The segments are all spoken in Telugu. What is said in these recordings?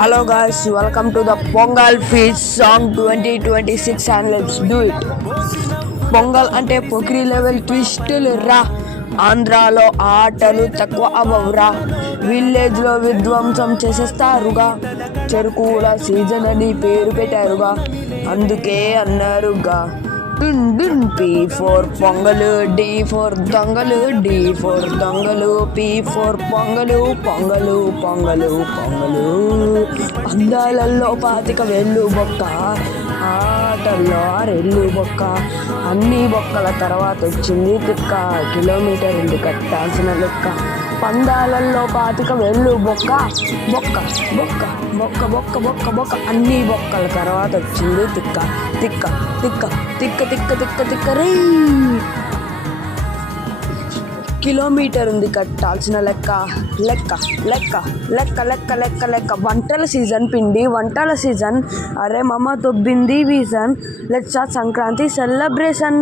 Hello guys, welcome to the Pongal Feast Song 2026 and let's do it. Pongal అంటే పొకిరి లెవెల్ ట్విస్టులు రా, ఆంధ్రాలో ఆటలు తక్కువ అవ్వవురా, విలేజ్లో విధ్వంసం చేసేస్తారుగా, చెరుకుల సీజన్ అని పేరు పెట్టారుగా, అందుకే అన్నారుగా పి ఫోర్ పొంగలు, డి ఫోర్ దొంగలు, డి ఫోర్ దొంగలు, పి ఫోర్ పొంగలు, పొంగలు పొంగలు పొంగలు. అందాలలో పాతిక వెళ్ళు బొక్క, ఆటల్లో రెల్లు బొక్క, అన్ని బొక్కల తర్వాత వచ్చింది తిక్క, కిలోమీటర్ ఉంది కట్టాల్సిన లెక్క. పందాలల్లో పాతిక వెళ్ళు బొక్క, బొక్క బొక్క బొక్క బొక్క బొక్క బొక్క, అన్ని బొక్కల తర్వాత వచ్చింది తిక్క, తిక్క తిక్క తిక్క తిక్క తిక్క తిక్క రే. కిలోమీటర్ ఉంది కట్టాల్సిన లెక్క, లెక్క లెక్క లెక్క లెక్క లెక్క లెక్క. వంటల సీజన్ పిండి వంటల సీజన్, అరే మమ్మ తొబ్బింది vision, let's Sankranti celebration.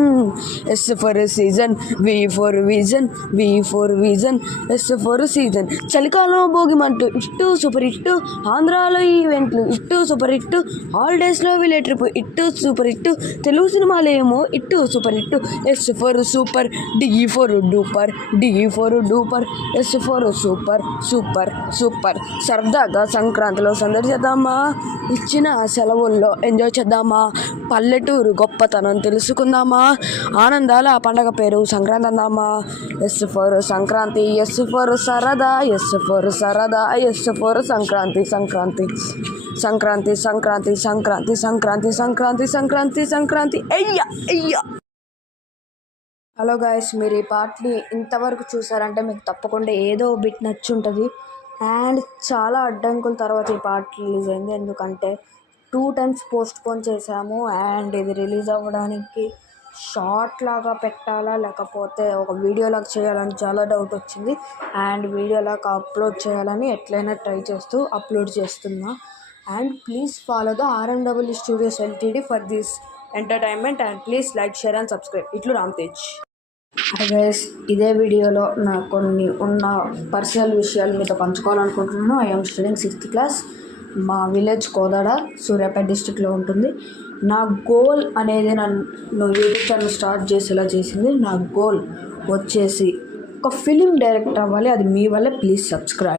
S for season, V for vision, V for vision, S for season. చలికాలం భోగి మంటూ ఇట్టు సూపర్ ఇట్టు, ఆంధ్రాలో ఈవెంట్లు ఇట్టు సూపర్ ఇట్టు, హాలిడేస్లో విలే ట్రిప్ ఇట్టు సూపర్ ఇట్టు, తెలుగు సినిమాలు ఏమో ఇట్టు సూపర్ ఇట్టు. S for super, D for duper, D for duper, S for super super super. సరదాగా సంక్రాంతిలో సందడి చేద్దామా, ఇచ్చిన సెలవుల్లో ఎంజాయ్ చేద్దామా, పల్లెటూరు గొప్పతనం తెలుసుకుందామా, ఆనందాల పండగ పేరు సంక్రాంతి అందామా. S for Sankranti, S for సరదా, ఎస్ ఫర్ సరదా, ఎస్ ఫర్ సంక్రాంతి సంక్రాంతి సంక్రాంతి సంక్రాంతి సంక్రాంతి సంక్రాంతి సంక్రాంతి సంక్రాంతి సంక్రాంతి అయ్యా అయ్యా. హలో గాయస్, మీరు ఈ పాటని ఇంతవరకు చూసారంటే మీకు తప్పకుండా ఏదో బిట్ నచ్చి ఉంటుంది. అండ్ చాలా అడ్డంకుల తర్వాత ఈ పాట రిలీజ్ అయింది, ఎందుకంటే 2 times పోస్ట్పోన్ చేశాము. అండ్ ఇది రిలీజ్ అవ్వడానికి షార్ట్ లాగా పెట్టాలా లేకపోతే ఒక వీడియోలాగా చేయాలని చాలా డౌట్ వచ్చింది. అండ్ వీడియోలాగా అప్లోడ్ చేయాలని ఎట్లయినా ట్రై చేస్తూ అప్లోడ్ చేస్తున్నా. And please follow the RMW Studios Ltd for this entertainment. And please like, share and subscribe. ఇట్లు రామ్తేజ్. హాయ్ గైస్, ఇదే వీడియోలో నా కొన్ని ఉన్న పర్సనల్ విషయాలు మీతో పంచుకోవాలనుకుంటున్నాను. I'm studying 6th class. మా విలేజ్ కోదాడ, సూర్యాపేట డిస్టిక్లో ఉంటుంది. నా గోల్ అనేది నన్ను యూట్యూబ్ ఛానల్ స్టార్ట్ చేసేలా చేసింది. నా గోల్ వచ్చేసి ఒక ఫిలిం డైరెక్టర్ అవ్వాలి, అది మీ వల్లే. Please subscribe.